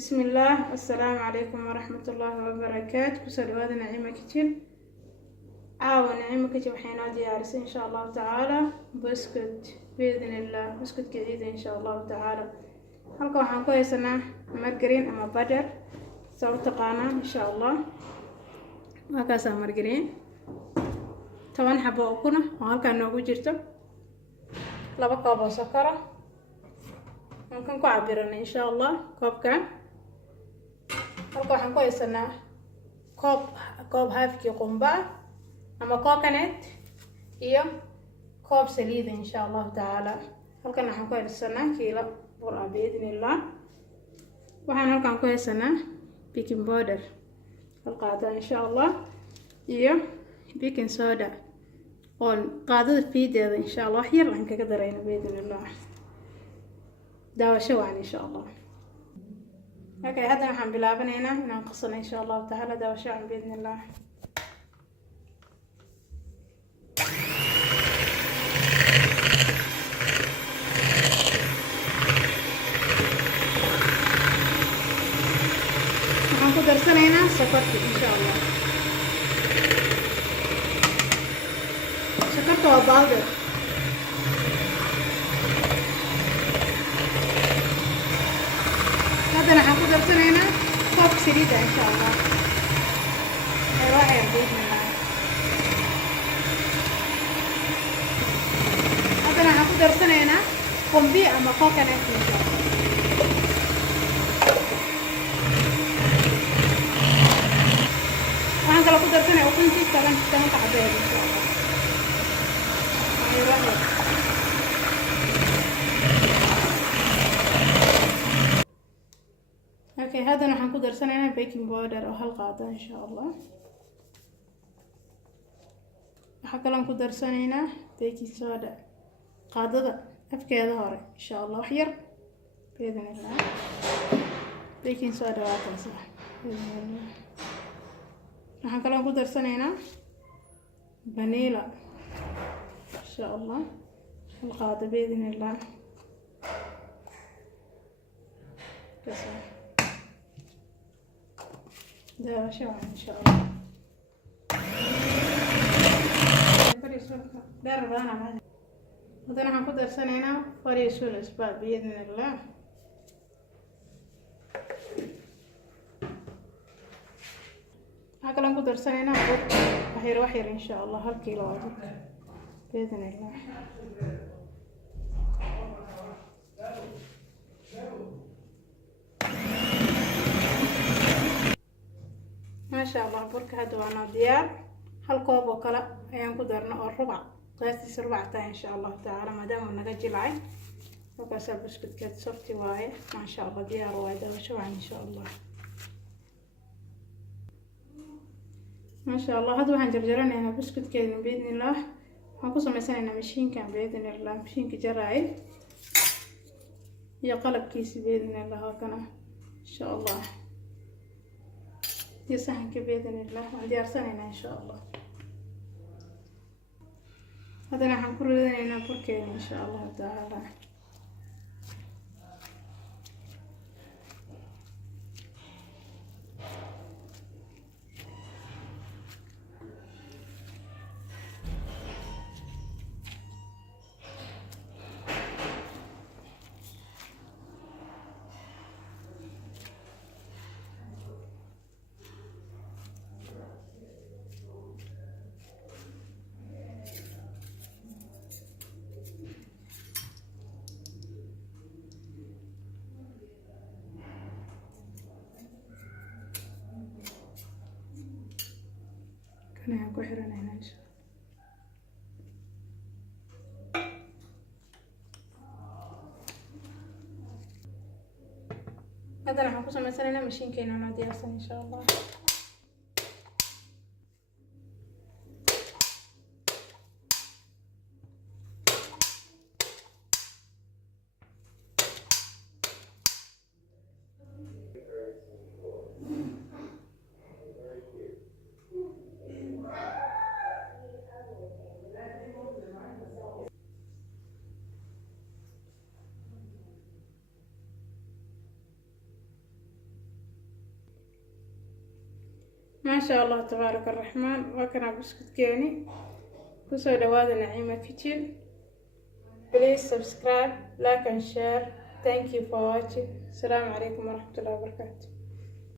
بسم الله. السلام عليكم ورحمة الله وبركاته. كسر هذا نعيمة كتير نعيمة كتير وحين ديارس إن شاء الله تعالى بسكت بإذن الله، بسكت جديد إن شاء الله تعالى. halka waxaan ku haysanaa margarine ama butter soo taqaanaa insha Allah. Markaas margarine 10 xabo oo kuna oo halka noogu jirto 2 koob oo sokor ah mumkin ku cabirana insha Allah koobkan. halka waxaan ku haysanaa koob halfkii qumba ama coconut iyo koob saliid insha Allah taala. halkan waxaan ku haysanaa kiilo bur بإذن الله. waxaan halkan ku haysanaa baking powder qaado insha Allah iyo baking soda oo qaadada fiideeda insha Allah wax yar aan kaga darayna بإذن الله. daawasho waan insha Allah. okay, hadda waxaan bilaabaneynaa inaan qasano insha Allah taala. daawasho waan بإذن الله. درسنا سكرت إن شاء الله. سكرت وباودر. هذا أنا حاخد درسنا كوب سريدة إن شاء الله. رائع بإذن الله. هذا أنا حاخد درسنا قنبي أما كوكونات إن شاء الله. waxaan kala ku darsanay ukuntii taban kacbeed insha Allah. okay, haddana waxaan ku darsanaynaa baking powder oo hal qaado insha Allah. waxaa kaloon ku darsanaynaa baking soda qaadada afkeeda hore insha Allah wax yar بإذن الله. baking soda waa taas بإذن الله. waxaan kaloon ku darsanaynaa vanilla insha Allah hal qaado بإذن الله. daawasho waan insha Allah. haddana waxaan ku darsanaynaa fariisul isbaa بإذن الله. كلام قدر سنة وحير إن شاء الله هالكيلو بإذن الله. ما شاء الله برك هذا وانا ديار هالكوب وكلا أيام قدرنا الربع قياس ربع إن شاء الله تعالى ما دام نجي العين وكسر بسكت كات صرتي واي ما شاء الله ديار وايد وشو إن شاء الله. ما شاء الله. هذا waxaan jarjaranaynaa buskudkeena بإذن الله. waxaan ku sameysanaynaa mashiinkan بإذن الله. mashiinka jaraay iyo qalabkiisa بإذن الله kana إن شاء الله. iyo saxanka بإذن الله waan diyaarsanaynaa إن شاء الله. hadana waxaan ku ridanaynaa burkeena إن شاء الله تعالى. أنا كحرنا هنا إن شاء الله. هذا راح نقص مثلا ماشين كينا نادي أصلا إن شاء الله. ما شاء الله تبارك الرحمن. وكنا بسكت كيني كسو دواد نعيمة كيتشن. Please subscribe, like and share. Thank you for watching. السلام عليكم ورحمة الله وبركاته.